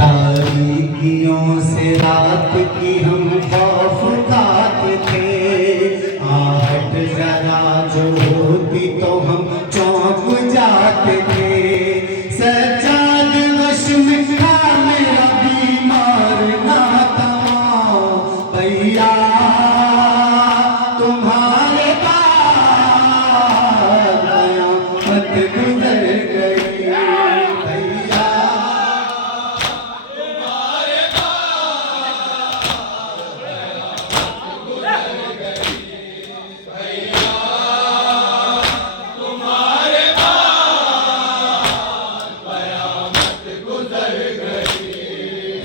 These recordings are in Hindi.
तारीकियों से रात की हम खौफ खाते थे, आहट जरा जो होती तो हम चौंक जाते थे। सज्जाद वश में था मेरा बीमार नाता भैया तुम्हारे बाद कयामत गुजर गई भैया।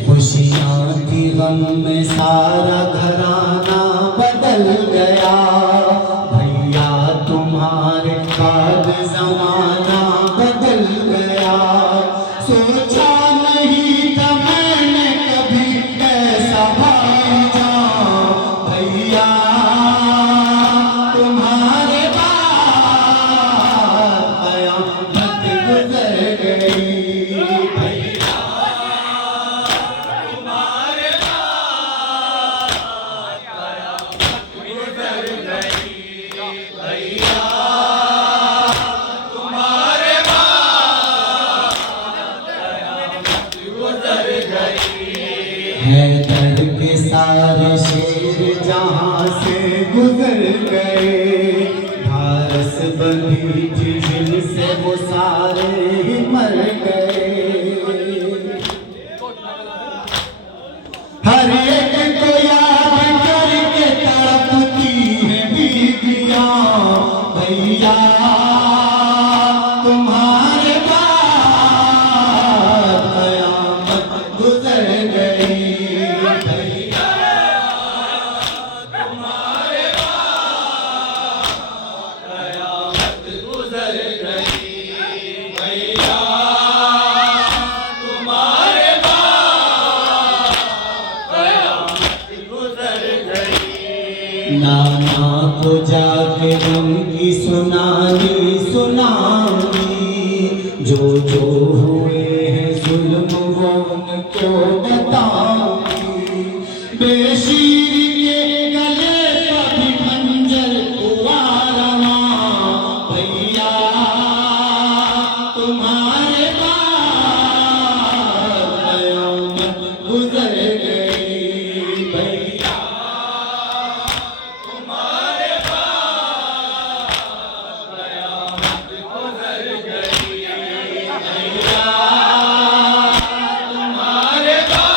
खुशियाँ थी गम में सारा घराना बदल गया भैया तुम्हारे बाद जमाना बदल गया। सोचा नहीं था मैंने कभी ऐसा भाईजान भैया तुम्हारे बाद कयामत गुजर गई भैया। हैदर के सारे शेर जहाँ से गुजर गए, भारस बंधी थी जिनसे वो सारे ही मर गए। हर एक को याद करके तड़पती है बीवियाँ भैया तुम्हारे बाद कयामत गुजर गई भैया तुम्हारे बाद कयामत गुजर गई भैया तुम्हारे बाद कयामत गुजर गई। नाना को जाके गम की सुनानी जो जो हुए हैं जुल्म वो उनको बताऊंगी। बेशीर के गले कभी खंजर हुआ रवा भैया तुम्हारे बाद कयामत गुजर गई भैया तुम्हारे बाद कयामत गुजर गई भैया तुम्हारे बाद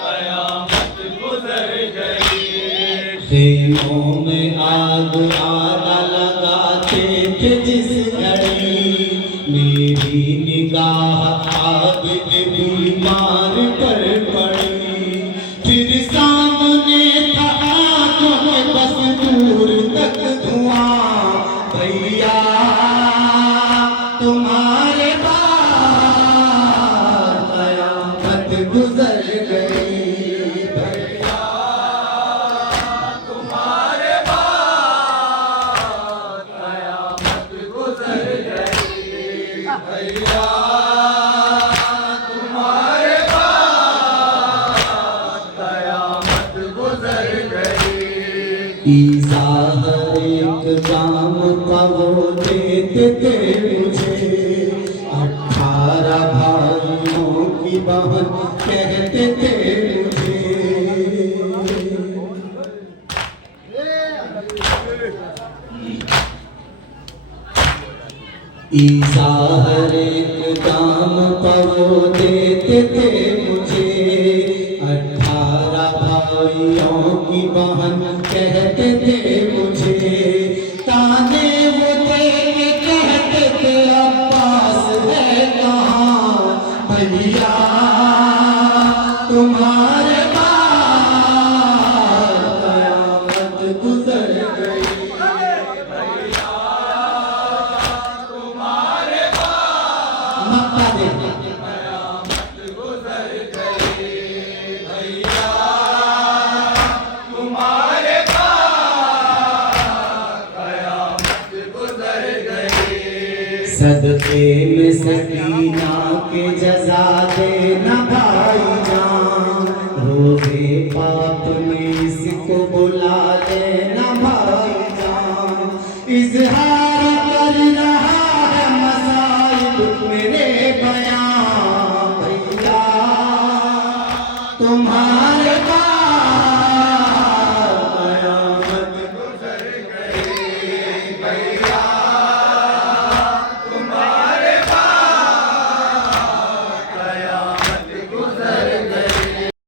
कयामत गुजर गई। खेमों में आग आना लगाते थे जिस घड़ी, मेरी निगाह आग के बीमार पर पड़ी। फिर सामने था आंखों में बस दूर तक धुआं भैया तुम्हारे बाद कयामत गुजर गई भैया तुम्हारे बाद कयामत गुजर गई भैया तुम्हारे बाद कयामत गुजर गई। ईसा हर एक काम का वो देते थे मुझे, 18 भाइयों की बहन कहते थे मुझे। ईसा हर एक काम का वो देते थे मुझे, 18 भाइयों की बहन कहते थे मुझे। ताने वो दे के कहते थे अब्बास है कहाँ भैया तुम्हारे बाद कयामत गुजर गई भैया तुम्हारे बाद मक्का दे कयामत गुजर सदके में सकीना के जजा देना भाईजान, रोज़े पाप में इसको बुला लेना भाईजान। इज़हार